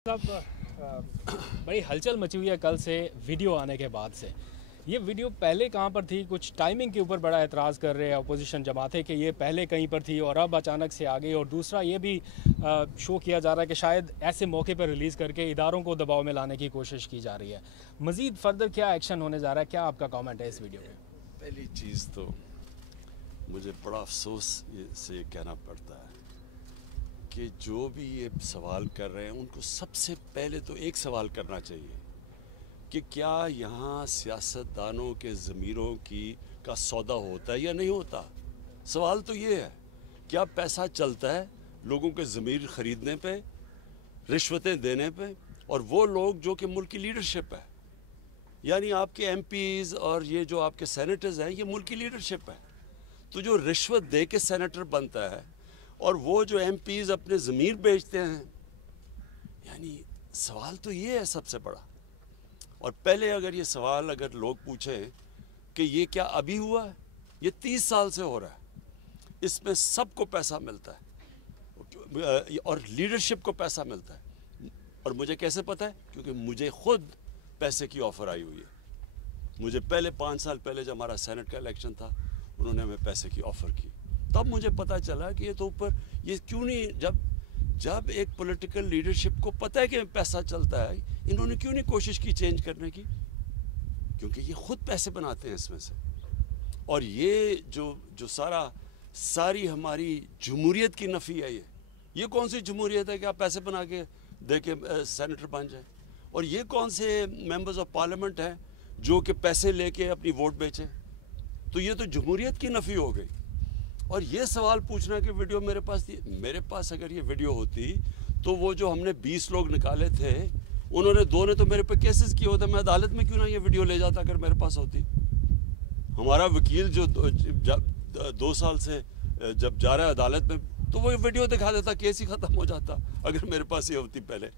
साहब बड़ी हलचल मची हुई है कल से वीडियो आने के बाद से। ये वीडियो पहले कहाँ पर थी? कुछ टाइमिंग के ऊपर बड़ा एतराज़ कर रहे हैं अपोजिशन जमातें कि ये पहले कहीं पर थी और अब अचानक से आ गई। और दूसरा ये भी शो किया जा रहा है कि शायद ऐसे मौके पर रिलीज़ करके इदारों को दबाव में लाने की कोशिश की जा रही है। मज़ीद फर्दर क्या एक्शन होने जा रहा है? क्या आपका कॉमेंट है इस वीडियो पे? पहली चीज़ तो मुझे बड़ा अफसोस से कहना पड़ता है कि जो भी ये सवाल कर रहे हैं उनको सबसे पहले तो एक सवाल करना चाहिए कि क्या यहाँ सियासतदानों के ज़मीरों का सौदा होता है या नहीं होता। सवाल तो ये है, क्या पैसा चलता है लोगों के ज़मीर ख़रीदने पे, रिश्वतें देने पे? और वो लोग जो कि मुल्क की लीडरशिप है, यानी आपके एमपीज़ और ये जो आपके सेनेटर्स हैं, ये मुल्क की लीडरशिप है। तो जो रिश्वत दे के सेनेटर बनता है और वो जो एमपीज़ अपने ज़मीर बेचते हैं, यानी सवाल तो ये है सबसे बड़ा। और पहले अगर ये सवाल अगर लोग पूछें कि ये क्या अभी हुआ है, ये 30 साल से हो रहा है, इसमें सबको पैसा मिलता है और लीडरशिप को पैसा मिलता है। और मुझे कैसे पता है? क्योंकि मुझे खुद पैसे की ऑफ़र आई हुई है। मुझे पहले 5 साल पहले जब हमारा सेनेट का इलेक्शन था, उन्होंने हमें पैसे की ऑफ़र की, तब मुझे पता चला कि ये तो ऊपर ये क्यों नहीं, जब एक पॉलिटिकल लीडरशिप को पता है कि पैसा चलता है, इन्होंने क्यों नहीं कोशिश की चेंज करने की? क्योंकि ये खुद पैसे बनाते हैं इसमें से। और ये जो सारी हमारी जमहूरियत की नफ़ी है, ये कौन सी जमहूरियत है कि आप पैसे बना के दे के सेनेटर बन जाए? और ये कौन से मेंबर्स ऑफ पार्लियामेंट हैं जो कि पैसे लेके अपनी वोट बेचें? तो ये तो जमहूरियत की नफ़ी हो गई। और ये सवाल पूछना कि वीडियो मेरे पास थी, मेरे पास अगर ये वीडियो होती तो वो जो हमने 20 लोग निकाले थे, उन्होंने 2 ने तो मेरे पे केसेस किए होते, मैं अदालत में क्यों ना ये वीडियो ले जाता अगर मेरे पास होती। हमारा वकील जो 2 साल से जब जा रहा है अदालत में, तो वो वीडियो दिखा देता, केस ही ख़त्म हो जाता अगर मेरे पास ये होती पहले।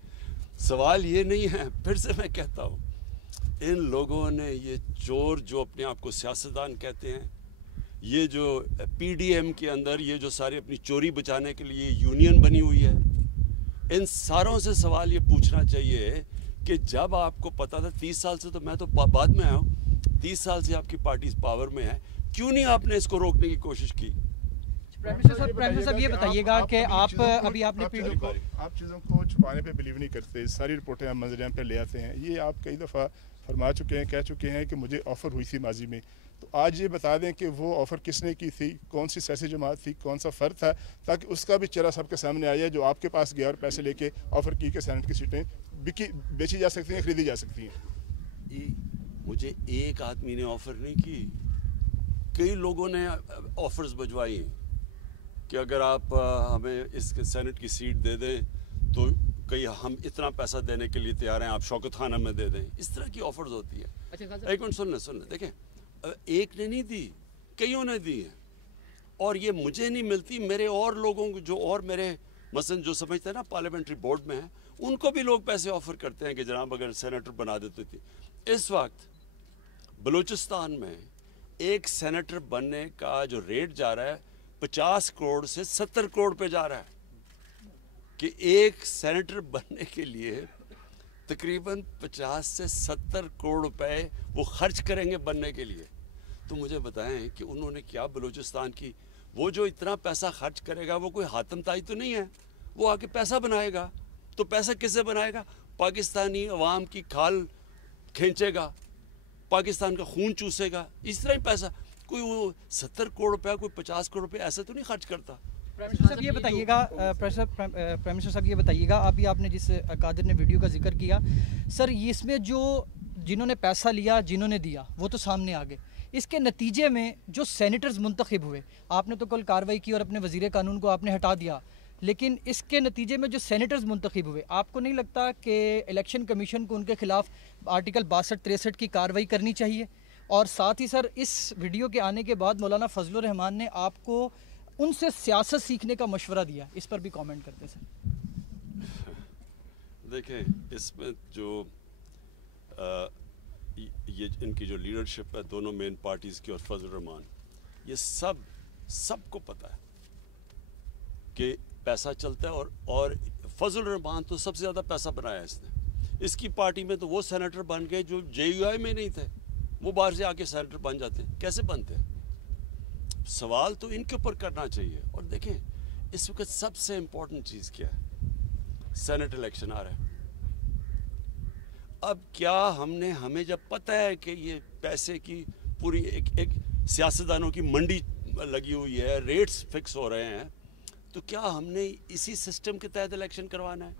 सवाल ये नहीं है, फिर से मैं कहता हूँ, इन लोगों ने ये चोर जो अपने आप को सियासतदान कहते हैं, ये जो पीडीएम के अंदर ये जो सारी अपनी चोरी बचाने के लिए यूनियन बनी हुई है, इन सारों से सवाल ये पूछना चाहिए कि जब आपको पता था 30 साल से, तो मैं तो बाद में आया हूँ, 30 साल से आपकी पार्टी पावर में है, क्यों नहीं आपने इसको रोकने की कोशिश की? प्राइम मिनिस्टर साहब ये बताइएगा कि आप अभी आपने आप चीज़ों को छुपाने पे बिलीव नहीं करते, सारी रिपोर्टें आप मंजरेआम पे ले आते हैं। ये आप कई दफ़ा फरमा चुके हैं, कह चुके हैं कि मुझे ऑफ़र हुई थी माजी में, तो आज ये बता दें कि वो ऑफ़र किसने की थी, कौन सी सियासी जमात थी, कौन सा फ़र्द था, ताकि उसका भी चेहरा सबके सामने आया जो आपके पास गया और पैसे लेके ऑफ़र की कि सेनेट की सीटें बेची जा सकती हैं, खरीदी जा सकती हैं। मुझे एक आदमी ने ऑफ़र नहीं की, कई लोगों ने ऑफ़र्स भिजवाई हैं कि अगर आप हमें इस सेनेट की सीट दे दें तो कहीं हम इतना पैसा देने के लिए तैयार हैं, आप शौकत खान हमें दे दें। इस तरह की ऑफ़र्स होती है। एक मिनट सुन लें, देखें, एक ने नहीं दी, कईयों ने दी है। और ये मुझे नहीं मिलती, मेरे और लोगों को जो और मेरे मसलन जो समझते हैं ना पार्लियामेंट्री बोर्ड में है, उनको भी लोग पैसे ऑफ़र करते हैं कि जनाब अगर सेनेटर बना देती थी। इस वक्त बलूचिस्तान में एक सेनेटर बनने का जो रेट जा रहा है 50 करोड़ से 70 करोड़ पे जा रहा है, कि एक सेनेटर बनने के लिए तकरीबन 50 से 70 करोड़ रुपए वो खर्च करेंगे बनने के लिए। तो मुझे बताएं कि उन्होंने क्या बलूचिस्तान की, वो जो इतना पैसा खर्च करेगा वो कोई हातम ताई तो नहीं है, वो आके पैसा बनाएगा। तो पैसा किससे बनाएगा? पाकिस्तानी अवाम की खाल खींचेगा, पाकिस्तान का खून चूसेगा, इस तरह ही पैसा। कोई वो 70 करोड़ रुपया, कोई 50 करोड़ रुपया ऐसे तो नहीं खर्च करता। प्राइम मिनिस्टर साहब ये बताइएगा, प्राइम मिनिस्टर साहब ये बताइएगा, अभी आपने जिस कादिर ने वीडियो का जिक्र किया, सर ये इसमें जो जिन्होंने पैसा लिया, जिन्होंने दिया, वो तो सामने आ गए। इसके नतीजे में जो सेनेटर्स मुंतखब हुए, आपने तो कल कार्रवाई की और अपने वजीर कानून को आपने हटा दिया, लेकिन इसके नतीजे में जो सेनेटर्स मुंतखब हुए, आपको नहीं लगता कि इलेक्शन कमीशन को उनके खिलाफ आर्टिकल 62-63 की कार्रवाई करनी चाहिए? और साथ ही सर, इस वीडियो के आने के बाद मौलाना फजलुर रहमान ने आपको उनसे सियासत सीखने का मशवरा दिया, इस पर भी कमेंट करते सर। देखें, इसमें जो ये इनकी जो लीडरशिप है दोनों मेन पार्टीज़ की और फजलुर रहमान, ये सबको पता है कि पैसा चलता है। और फजल रहमान तो सबसे ज़्यादा पैसा बनाया इसने, इसकी पार्टी में तो वो सेनेटर बन गए जो JUI में नहीं थे, वो बाहर से आके सेनेटर बन जाते। कैसे बनते? सवाल तो इनके ऊपर करना चाहिए। और देखें इस वक्त सबसे इम्पोर्टेंट चीज़ क्या है, सेनेट इलेक्शन आ रहा है। अब क्या हमें जब पता है कि ये पैसे की पूरी एक सियासतदानों की मंडी लगी हुई है, रेट्स फिक्स हो रहे हैं, तो क्या हमने इसी सिस्टम के तहत इलेक्शन करवाना है?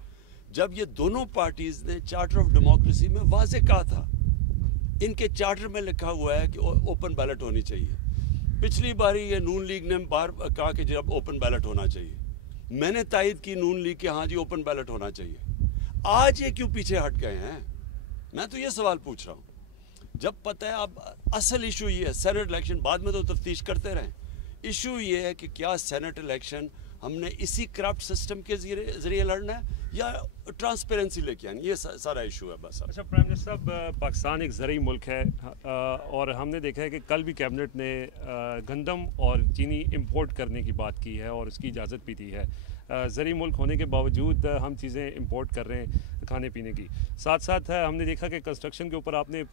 जब ये दोनों पार्टीज ने चार्टर ऑफ डेमोक्रेसी में वाजे कहा था, इनके चार्टर में लिखा हुआ है कि ओपन बैलेट होनी चाहिए। पिछली बारी ये नून लीग ने बार कहा कि जब ओपन बैलेट होना चाहिए, मैंने तायद की नून लीग के हाँ जी ओपन बैलेट होना चाहिए। आज ये क्यों पीछे हट गए हैं? मैं तो ये सवाल पूछ रहा हूँ। जब पता है अब असल इशू ये है, सेनेट इलेक्शन बाद में तो तफ्तीश करते रहें, इशू ये है कि क्या सेनेट इलेक्शन हमने इसी करप्ट सिस्टम के जरिए लड़ना है या ट्रांसपेरेंसी लेके आनी, ये सारा इशू है बस। अच्छा प्राइम मिनिस्टर साहब, पाकिस्तान एक ज़रूरी मुल्क है और हमने देखा है कि कल भी कैबिनेट ने गंदम और चीनी इंपोर्ट करने की बात की है और उसकी इजाज़त भी दी है। ज़रूरी मुल्क होने के बावजूद हम चीज़ें इंपोर्ट कर रहे हैं खाने पीने की। साथ साथ हमने देखा कि कंस्ट्रक्शन के ऊपर आपने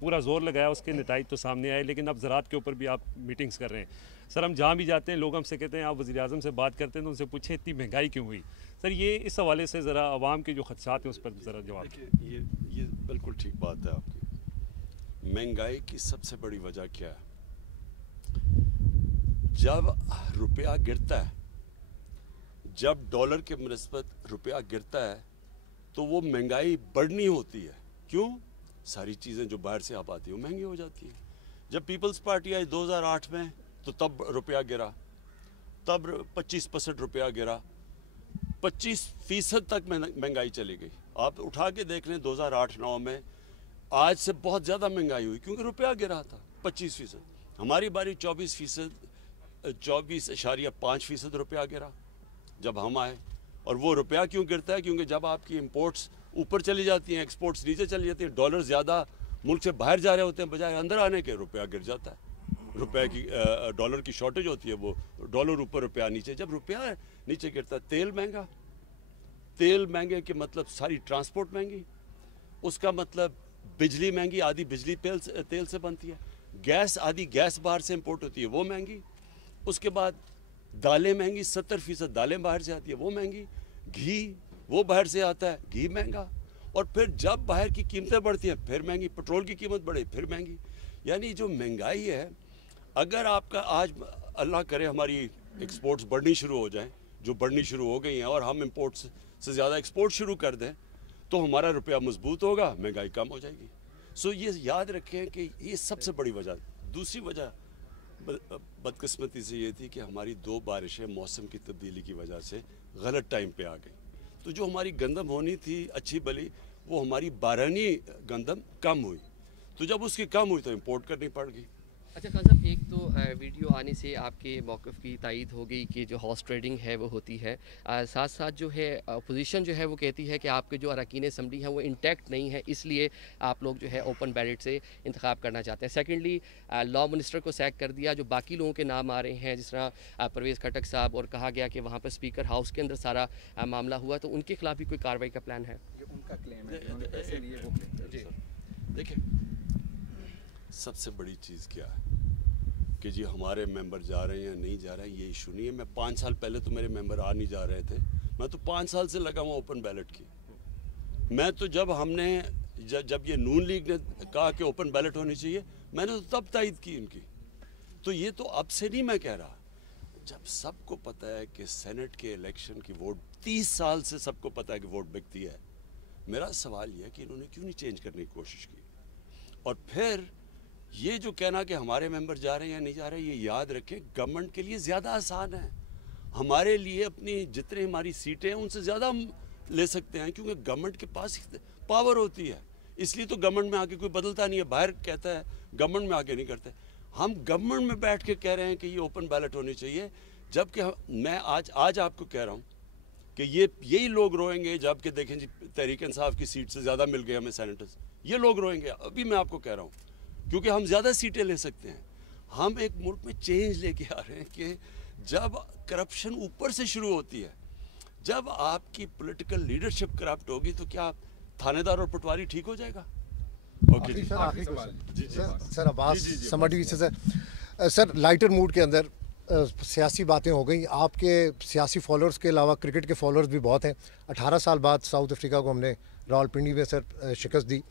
पूरा जोर लगाया, उसके नताइज तो सामने आए, लेकिन अब ज़राअत के ऊपर भी आप मीटिंग्स कर रहे हैं। सर हम जहाँ भी जाते हैं लोग हमसे कहते हैं आप वज़ीर आज़म से बात करते हैं तो उनसे पूछें इतनी महंगाई क्यों हुई? सर ये इस हवाले से ज़रा आवाम के जो खदशात हैं उस पर ज़रा जवाब दें। ये बिल्कुल ठीक बात है आपकी। महंगाई की सबसे बड़ी वजह क्या है? जब रुपया गिरता है, जब डॉलर के मुनिस्बत रुपया गिरता है तो वो महंगाई बढ़नी होती है। क्यों? सारी चीज़ें जो बाहर से आप आती हैं वो महंगी हो जाती हैं। जब पीपल्स पार्टी आई 2008 में तो तब रुपया गिरा, तब 25% रुपया गिरा, 25% तक महंगाई चली गई। आप उठा के देख लें 2008-9 में आज से बहुत ज़्यादा महंगाई हुई क्योंकि रुपया गिरा था 25%। हमारी बारी 24.5% रुपया गिरा जब हम आए। और वो रुपया क्यों गिरता है? क्योंकि जब आपकी इंपोर्ट्स ऊपर चली जाती हैं, एक्सपोर्ट्स नीचे चली जाती हैं, डॉलर ज़्यादा मुल्क से बाहर जा रहे होते हैं बजाय अंदर आने के, रुपया गिर जाता है। रुपए की डॉलर की शॉर्टेज होती है, वो डॉलर ऊपर रुपया नीचे। जब रुपया नीचे गिरता है, तेल महंगा, तेल महंगे के मतलब सारी ट्रांसपोर्ट महंगी, उसका मतलब बिजली महंगी, आधी बिजली तेल से बनती है, गैस आधी गैस बाहर से इंपोर्ट होती है वो महंगी, उसके बाद दालें महंगी, 70% दालें बाहर से आती है वो महंगी, घी वो बाहर से आता है घी महंगा, और फिर जब बाहर की कीमतें बढ़ती हैं फिर महंगी, पेट्रोल की कीमत बढ़े फिर महंगी। यानी जो महंगाई है, अगर आपका आज अल्लाह करे हमारी एक्सपोर्ट्स बढ़नी शुरू हो जाएं, जो बढ़नी शुरू हो गई हैं, और हम इंपोर्ट्स से ज़्यादा एक्सपोर्ट शुरू कर दें तो हमारा रुपया मजबूत होगा, महंगाई कम हो जाएगी। सो ये याद रखें कि ये सबसे बड़ी वजह। दूसरी वजह बदकिस्मती से ये थी कि हमारी 2 बारिशें मौसम की तब्दीली की वजह से गलत टाइम पे आ गई, तो जो हमारी गंदम होनी थी अच्छी भली, वो हमारी बारहनी गंदम कम हुई, तो जब उसकी कम हुई तो इंपोर्ट करनी पड़ गई। अच्छा खान साहब, एक तो वीडियो आने से आपके मौक़िफ़ की तायद हो गई कि जो हॉर्स ट्रेडिंग है वो होती है, साथ साथ जो है अपोजिशन जो है वो कहती है कि आपके जो अरकान असम्बली हैं वो इंटैक्ट नहीं है, इसलिए आप लोग जो है ओपन बैलेट से इंतखाब करना चाहते हैं। सेकेंडली लॉ मिनिस्टर को सैक कर दिया, जो बाकी लोगों के नाम आ रहे हैं जिस तरह परवेज़ खटक साहब, और कहा गया कि वहाँ पर स्पीकर हाउस के अंदर सारा मामला हुआ, तो उनके खिलाफ भी कोई कार्रवाई का प्लान है? उनका क्लेम है उन्होंने पैसे लिए वो क्लेम। जी देखिए, सबसे बड़ी चीज़ क्या है कि जी हमारे मेंबर जा रहे हैं या नहीं जा रहे हैं, ये इशू नहीं है। मैं 5 साल पहले तो मेरे मेंबर आ नहीं जा रहे थे, मैं तो 5 साल से लगा हुआ ओपन बैलेट की। मैं तो जब ये नून लीग ने कहा कि ओपन बैलेट होनी चाहिए, मैंने तो तब तायद की उनकी। तो ये तो अब से नहीं मैं कह रहा, जब सबको पता है कि सेनेट के इलेक्शन की वोट 30 साल से सबको पता है कि वोट बिकती है। मेरा सवाल यह है कि इन्होंने क्यों नहीं चेंज करने की कोशिश की। और फिर ये जो कहना कि हमारे मेंबर जा रहे हैं या नहीं जा रहे, ये याद रखें गवर्नमेंट के लिए ज़्यादा आसान है, हमारे लिए अपनी जितनी हमारी सीटें हैं उनसे ज़्यादा हम ले सकते हैं, क्योंकि गवर्नमेंट के पास पावर होती है। इसलिए तो गवर्नमेंट में आके कोई बदलता नहीं है, बाहर कहता है, गवर्नमेंट में आके नहीं करते। हम गवर्नमेंट में बैठ के कह रहे हैं कि ये ओपन बैलेट होनी चाहिए, जबकि मैं आज आपको कह रहा हूँ कि यही लोग रोएंगे जबकि देखें जी तहरीक इंसाफ की सीट से ज़्यादा मिल गए हमें सेनेटर्स, ये लोग रोएंगे। अभी मैं आपको कह रहा हूँ क्योंकि हम ज़्यादा सीटें ले सकते हैं। हम एक मुल्क में चेंज लेके आ रहे हैं कि जब करप्शन ऊपर से शुरू होती है, जब आपकी पॉलिटिकल लीडरशिप करप्ट होगी तो क्या थानेदार और पटवारी ठीक हो जाएगा? ओके जी, आखिरी सर अब्बास समर टीवी से सर लाइटर मूड के अंदर सियासी बातें हो गई। आपके सियासी फॉलोअर्स के अलावा क्रिकेट के फॉलोअर्स भी बहुत हैं। 18 साल बाद साउथ अफ्रीका को हमने रावलपिंडी में सर शिकस्त दी।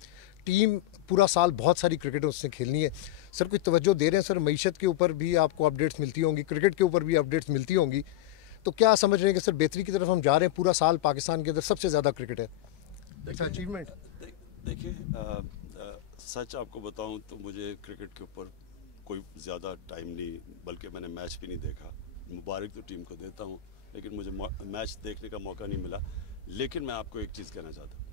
टीम पूरा साल बहुत सारी क्रिकेट उससे खेलनी है सर, कुछ तवज्जो दे रहे हैं सर? मईशत के ऊपर भी आपको अपडेट्स मिलती होंगी, क्रिकेट के ऊपर भी अपडेट्स मिलती होंगी, तो क्या समझ रहे हैं कि सर बेहतरी की तरफ हम जा रहे हैं? पूरा साल पाकिस्तान के अंदर सबसे ज़्यादा क्रिकेट है, अच्छा अचीवमेंट। देखिए सच आपको बताऊं तो मुझे क्रिकेट के ऊपर कोई ज़्यादा टाइम नहीं, बल्कि मैंने मैच भी नहीं देखा। मुबारक तो टीम को देता हूं, लेकिन मुझे मैच देखने का मौका नहीं मिला। लेकिन मैं आपको एक चीज़ कहना चाहता हूँ,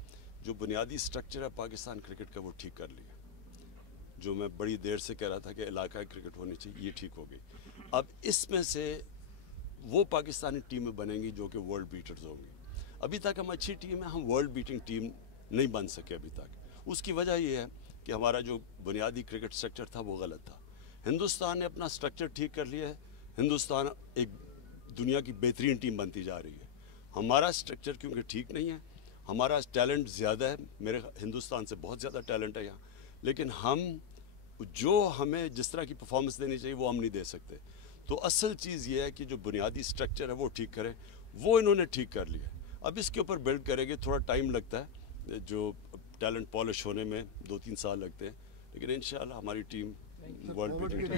जो बुनियादी स्ट्रक्चर है पाकिस्तान क्रिकेट का वो ठीक कर लिया। जो मैं बड़ी देर से कह रहा था कि इलाकाई क्रिकेट होनी चाहिए, ये ठीक हो गई। अब इसमें से वो पाकिस्तानी टीमें बनेंगी जो कि वर्ल्ड बीटर्स होंगी। अभी तक हम अच्छी टीम है, हम वर्ल्ड बीटिंग टीम नहीं बन सके अभी तक। उसकी वजह ये है कि हमारा जो बुनियादी क्रिकेट स्ट्रक्चर था वो गलत था। हिंदुस्तान ने अपना स्ट्रक्चर ठीक कर लिया है, हिंदुस्तान एक दुनिया की बेहतरीन टीम बनती जा रही है। हमारा स्ट्रक्चर क्योंकि ठीक नहीं है, हमारा टैलेंट ज़्यादा है, मेरे हिंदुस्तान से बहुत ज़्यादा टैलेंट है यहाँ, लेकिन हम जो हमें जिस तरह की परफॉर्मेंस देनी चाहिए वो हम नहीं दे सकते। तो असल चीज़ ये है कि जो बुनियादी स्ट्रक्चर है वो ठीक करें, वो इन्होंने ठीक कर लिया। अब इसके ऊपर बिल्ड करेंगे, थोड़ा टाइम लगता है, जो टैलेंट पॉलिश होने में 2-3 साल लगते हैं, लेकिन इंशाल्लाह हमारी टीम वर्ल्ड बीटिंग